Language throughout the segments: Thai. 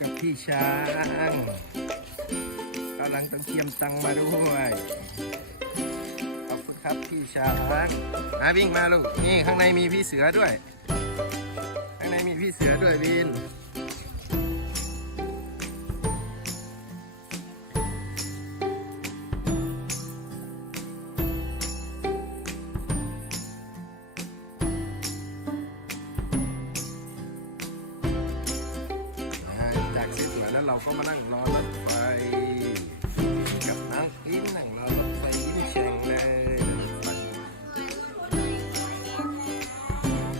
กับพี่ช้างกำลังต้องเตรียมตังค์มาด้วยขอบคุณครับพี่ช้างมาวิ่งมาลูกนี่ข้างในมีพี่เสือด้วยข้างในมีพี่เสือด้วยวินจากเสร็จแล้วเราก็มานั่งรอรถไฟกับน้องอินนั่งรอรถไฟยิ้มแฉ่งเลย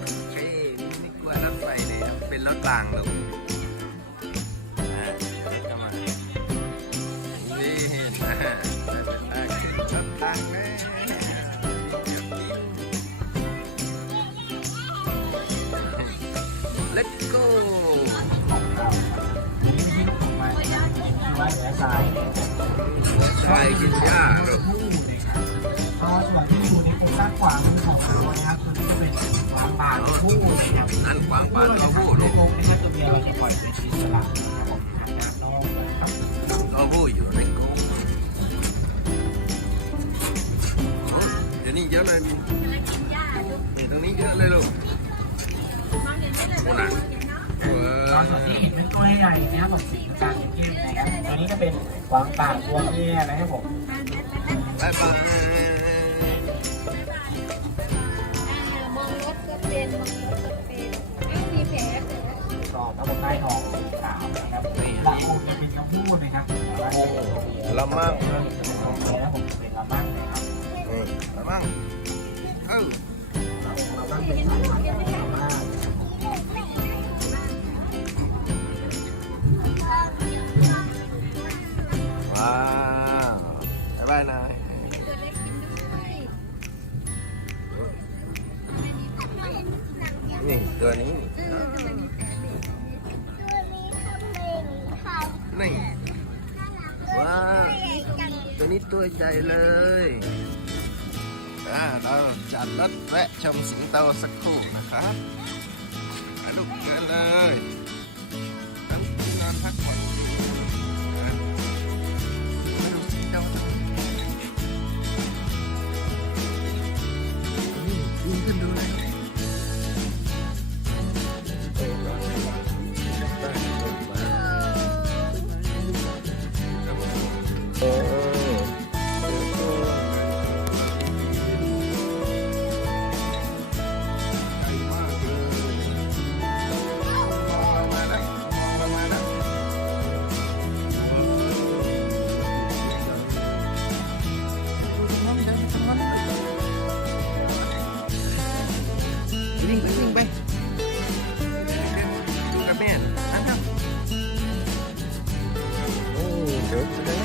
โอเคไม่กลัวรถไฟเลยเป็นรถรางลูกก็มานี่เห็นไหมได้เวลาขึ้นรถรางแล้วLet's go ใช่กินหญ้าลูกก็ส่วนที่อยู่ในปูซ่าขวางของเรานะครับตัวนี้เป็นขวางป่าผู้นะครับนั่นขวางป่าตัวผู้ลูกนะครับตัวเมียเราจะปล่อยเป็นอิสระนะครับผมนะครับน้องครับตัวผู้อยู่ในกรงเดี๋ยวนี้เยอะเลยมีตรงนี้เยอะเลยลูกน่ะส่วนที่เห็นเป็นตัวใหญ่นะครับผมสีน้ำตาลเข้มนะครับอันนี้ก็เป็นขวางป่าตัวเมียนะครับผมบายบายมองรถก็เป็นมองรถก็เป็นมีแผลก็ทั้งหมดได้ทองสีขาวนะครับละมุนจะเป็นน้ำมูดนะครับละมั่งแล้วผมเป็นละมั่งนะครับละมั่งละมั่งเป็นละมั่งว้าวบายบายนายนี่ตัวนี้นี่ว้าวตัวนี้ตัวใหญ่เลยเราจัดรถแวะชมสิงโตสักครู่นะครับลูกกันเลยตั้งนอนพักผ่อนยิงขึ้นดูเลยวิ่งไปดูกับแม่นะครับโอ้เดี๋ยวเลย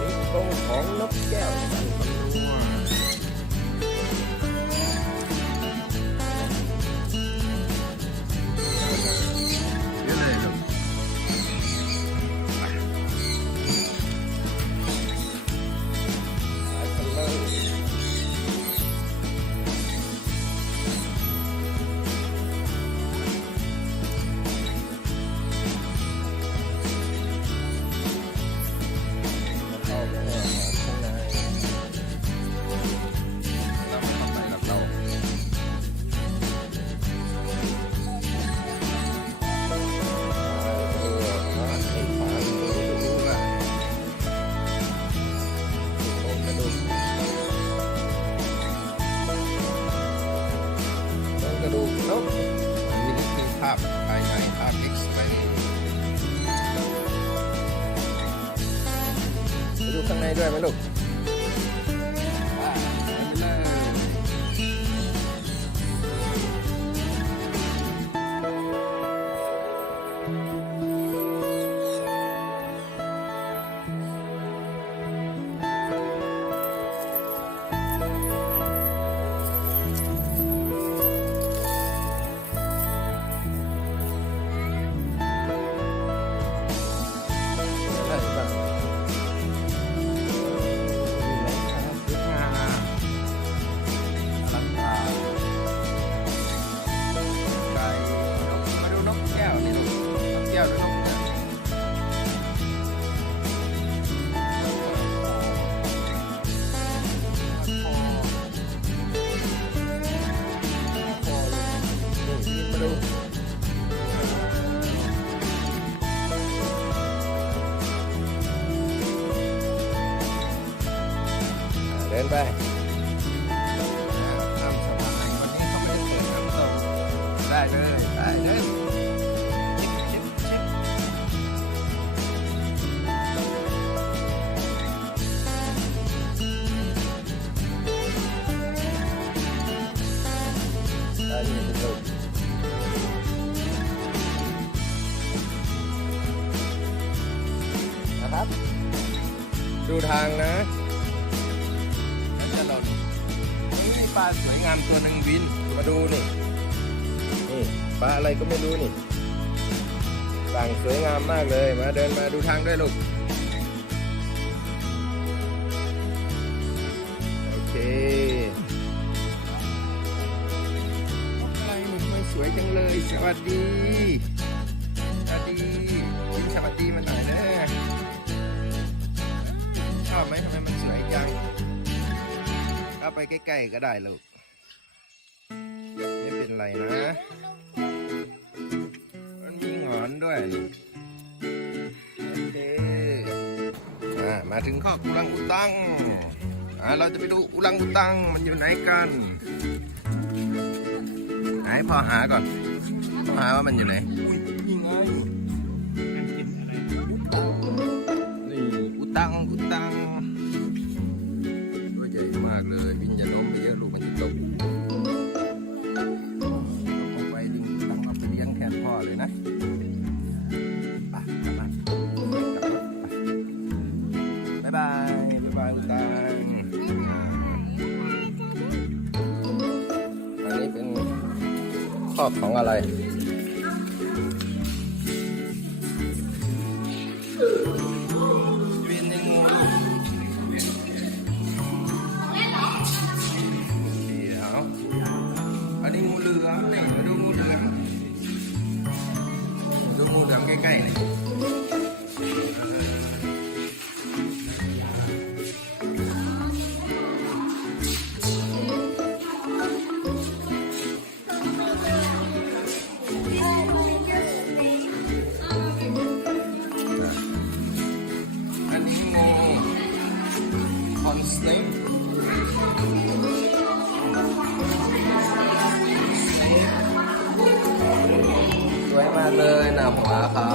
นี่ตรงของนกแก้วสันคำนัวกระดูกนกอันนี้คือภาพภายในภาพ X ไปดูข้างในด้วยไหมลูก ดินไปน้ำสว่างในวันนี้เขาไม่ได้เปิดน้ำตกได้เลยได้เลยชิบได้เลยลูกนะครับ ดูทางนะแล้วจะหล่นนี่ปลาสวยงามตัวหนึ่งบินมาดูนี่ปลาอะไรก็ไม่รู้นี่ต่างสวยงามมากเลยมาเดินมาดูทางด้วยลูกโอเคอะไรนี่ทำไมสวยจังเลยสวัสดีสวัสดีกินสวัสดีมาหน่อยนะชอบไหมทำไมมันสวยจังเข้าไปใกล้ๆก็ได้ลูกไม่เป็นไรนะมันมีหงอนด้วยโอเคมาถึงคอกอุรังอุตังเราจะไปดูอุรังอุตังมันอยู่ไหนกันไหนพอหาก่อนพอหาว่ามันอยู่ไหนอุ้ยนี่ไงนี่อุตังตัวใหญ่มากเลยบินจะล้มไปเยอะลูกมันจะตกเอาไปดึงอุตังมาไปเลี้ยงแทนพ่อเลยนะไปกลับมบ๊ายบายอุตังอันนี้เป็นครอบของอะไรเป็นในงูเดี๋ยวอันนี้งูเหลือมนี่มาดูงูเหลือมใกล้ๆนี่อันนี้งูคอนสเนกสวยมากเลยหน้าหัวเขา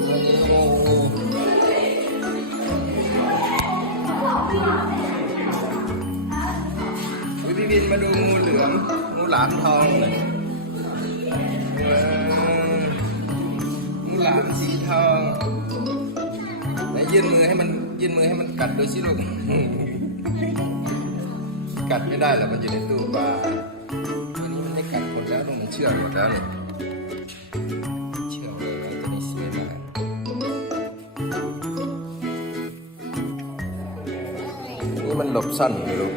อันนี้งูพี่บินมาดูงูเหลือมงูหลามทองเลยงูหลามสีทองไหนยื่นมือให้มันกัดโดยสิลูก กัดไม่ได้หรอกมันอยู่ในตู้ปลาตัวนี้มันไม่กัดคนแล้วมันเชื่องหมดแล้วเนี่ยเชื่องเลยนะตัวนี้สวยมากนี่มันหลบซ่อนอยู่ลูก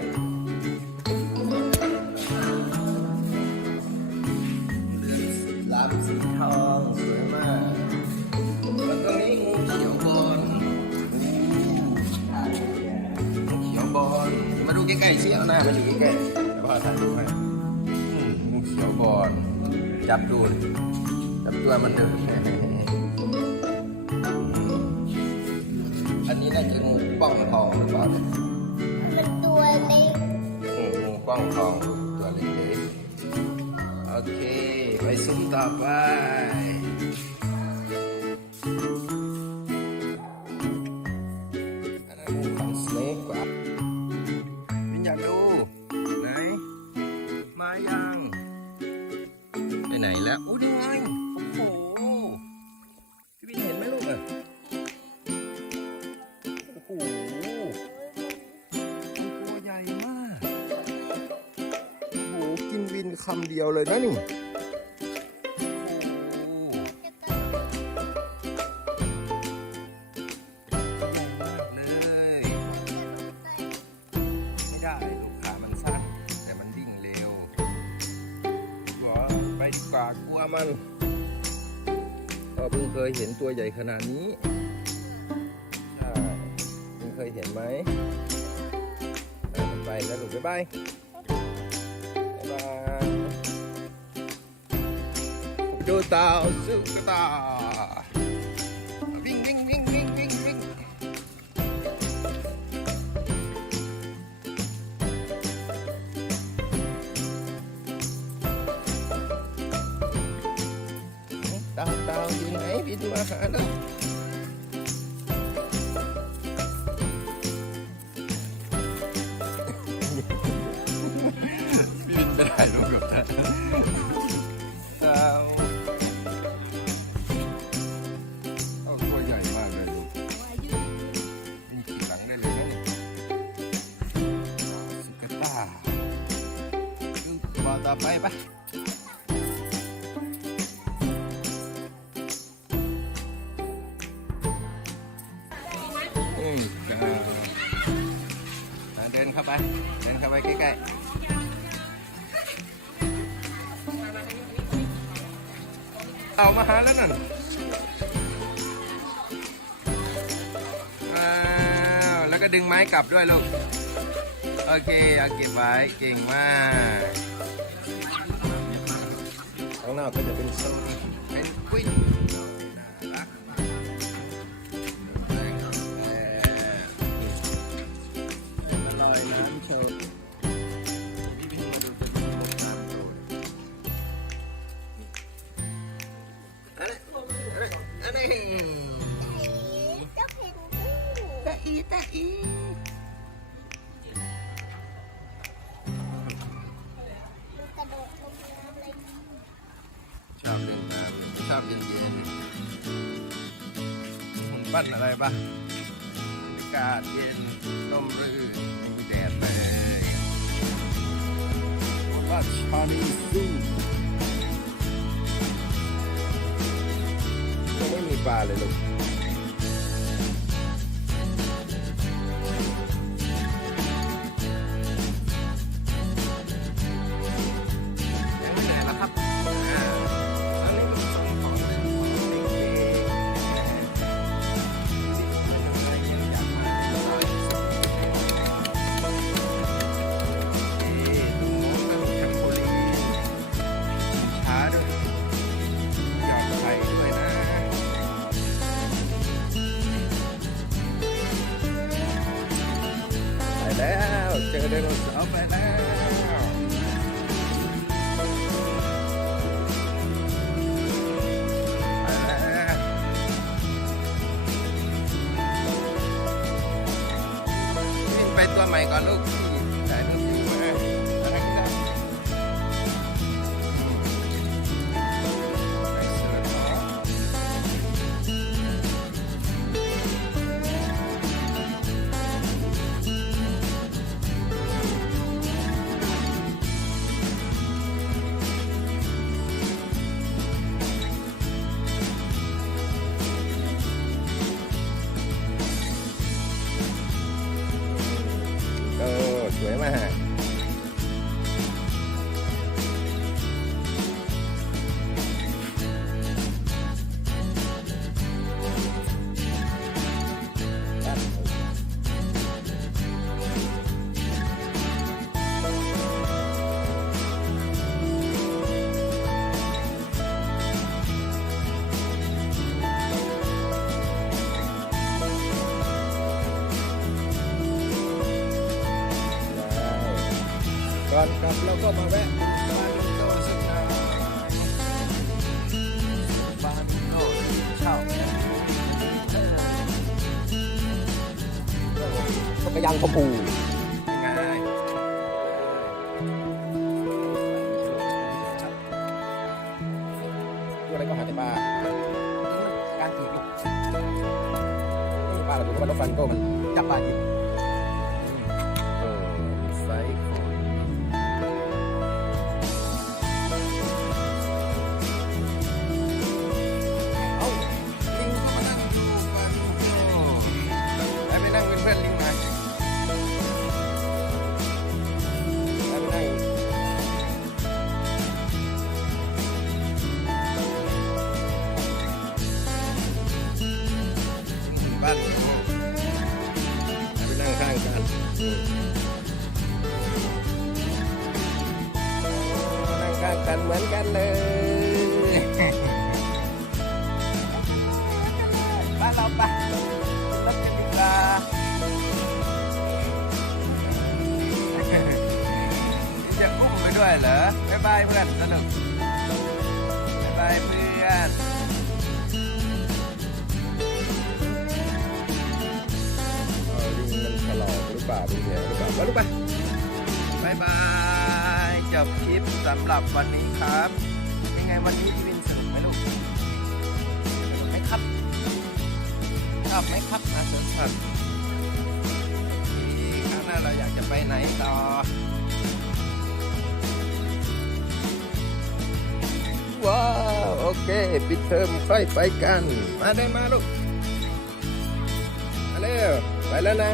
หลามสีทองสวยมากแล้วตรงนี้งูเขียวบอลมาดูใกล้ๆสิเอาหน้ามาอยู่ใกล้ๆแล้วพ่อถ่ายรูปให้งูเขียวบอลจับดูจับตัวมันเดินอันนี้น่าจะงูป้องทองหรือเปล่ามันตัวเล็กงูป้องทองตัวเล็กๆโอเคไปซุ้มต่อไปอันนั้นงูของสเนกกว่าอยากดูไหนมายังไปไหนแล้วอู้ยังไงโอ้โหพี่บินเห็นไหมลูกอ่ะโอ้โหตัวใหญ่มากโอ้โหกินบินคำเดียวเลยนะนี่กลัวมันก็เพิ่งเคยเห็นตัวใหญ่ขนาดนี้ใช่เพิ่งเคยเห็นไหมไปแล้วลูกบ๊ายบายดูเต่าสุกตาวิ่ง บินมาหาแล้วบินไปถ่ายรูปกับท่านเอาตัวใหญ่มากเลยลูกบินขี่หลังได้เลยนะสุกาต้าต่อไปปะเดินเข้าไปใกล้ๆเอามาหาแล้วนั่นแล้วก็ดึงไม้กลับด้วยลูกโอเคเอาเก็บไว้เก่งมากข้างนอกก็จะเป็นโซนเป็นควินลอยน้ำโชว์พี่บินมาดูจะมีมุกน้ำโชว์อันนี้เจ้าเพนกู ตาอี ดูกระโดดลงน้ำเลย ชอบเล่นน้ำชอบเย็นๆหุ่นปั้นอะไรปะอากาศเย็นลมรื่นไม่มีแดดเลยว่าชาลีซูก็ไม่มีปลาเลยลูกยังไม่เหนื่อยแล้วครับตอนนี้ก็ส่งของเล่นของเด็กๆยังอยากมาเล่นน้อยตรงโน้นก็มีแทมโพลีนช้าด้วยหยอดไข่ด้วยนะไปแล้วเจอไดโนเสาร์ไปแล้วไปตัวใหม่ก่อนลูกถ่ายรูปอยู่อะไรก็ได้ไปเสือเนาะสวยมากก่อนกลับเราก็มาแวะบ้านโตสักหน่อยบ้านโตเช่าก็ไปยังพปูยังไงตัวอะไรก็หาแต่ปลาการตีลูกนี่ปลาเราดูว่าเราฟันก็มันจับปลากินไซส์นั่งเป็นเพื่อนลิงมาได้ไปนั่งบ้านได้ไปนั่งข้างกันนั่งข้างกันเหมือนกันเลยบ้านเราปะรับกันดีกว่าจะอุ้มไปด้วยเหรอบ๊ายบายเพื่อนสนุกบ๊ายบายเพื่อน ล่ามีแมวหรือเปล่ามาลูกไปบายบายจบคลิปสำหรับวันนี้ครับยังไงวันนี้พี่วินสนุกไหมลูกสนุกไหมครับชอบไหมครับสวนสัตว์ข้างหน้าเราอยากจะไปไหนต่อว้าวโอเคปิดเทอมค่อยไปกันมาได้มาลูกมาเร็วไปแล้วนะ